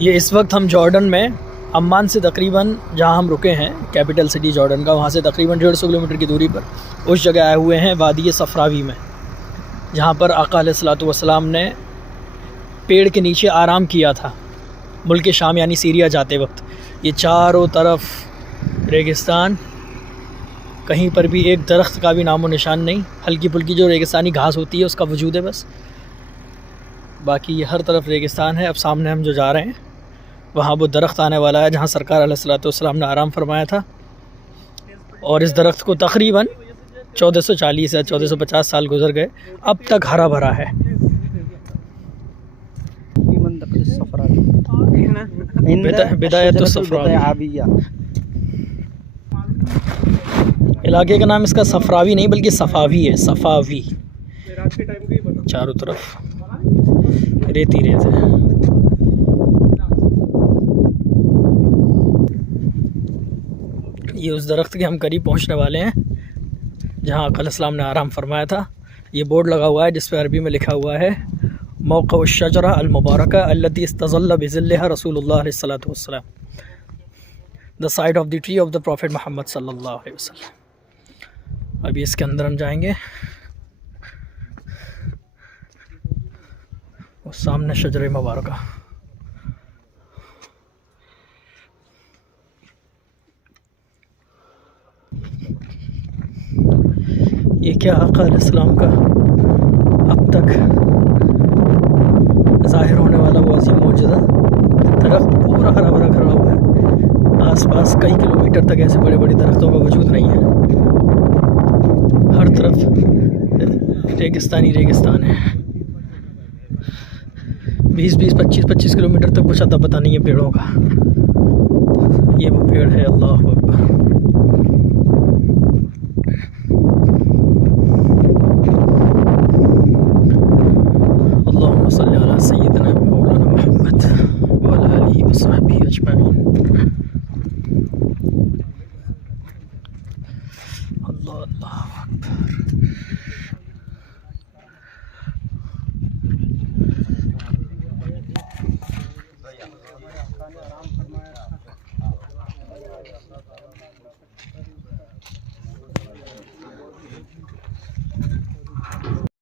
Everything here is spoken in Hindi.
ये इस वक्त हम जॉर्डन में अम्मान से तकरीबन, जहाँ हम रुके हैं कैपिटल सिटी जॉर्डन का, वहाँ से तकरीबन 150 किलोमीटर की दूरी पर उस जगह आए हुए हैं वादी सफ़रावी में, जहाँ पर आका अलैहिस्सलातु वस्सलाम ने पेड़ के नीचे आराम किया था मुल्क शाम यानी सीरिया जाते वक्त। ये चारों तरफ रेगिस्तान, कहीं पर भी एक दरख्त का भी नामो निशान नहीं, हल्की फुल्की जो रेगिस्तानी घास होती है उसका वजूद है बस, बाकी ये हर तरफ रेगिस्तान है। अब सामने हम जो जा रहे हैं वहाँ वो दरख्त आने वाला है जहाँ सरकार अलैहिस्सलातु वस्सलाम ने आराम फरमाया था, और इस दरख्त को तकरीबन 1440 या 1450 साल गुजर गए, अब तक हरा भरा है। इलाके का नाम इसका सफ़रावी नहीं बल्कि सफ़ावी है, सफ़ावी। चारों तरफ रेती रेत है। ये उस दरख्त के हम करीब पहुंचने वाले हैं जहां आका अलैहिस्सलाम ने आराम फरमाया था। ये बोर्ड लगा हुआ है जिस पर अरबी में लिखा हुआ है मौक़अ अश-शजरा अल-मुबारका अल्लती इस्तज़ल्ला बिज़िल्लिहा रसूलुल्लाह सल्लल्लाहु अलैहि वसल्लम, the side of the tree of the prophet Muhammad सल्लल्लाहु अलैहि वसल्लम। अभी इसके अंदर हम जाएंगे और सामने शजर मुबारका। ये क्या आका अलैहिस्सलाम का अब तक ज़ाहिर होने वाला वो अजीम मौजज़ा, दरख्त पूरा हरा भरा खड़ा हुआ है, आसपास कई किलोमीटर तक ऐसे बड़े बड़े दरख्तों का वजूद नहीं है, हर तरफ रेगिस्तानी रेगिस्तान है। 20-20, 25-25 किलोमीटर तक कुछ अता पता नहीं है पेड़ों का। ये वो पेड़ है, अल्लाहु अकबर। अल्लाहुम्मा सल्ली अला सय्यिदिना व मौलाना मुहम्मद व अला आलिहि व सहबिहि अजमईन। अल्लाहु अकबर।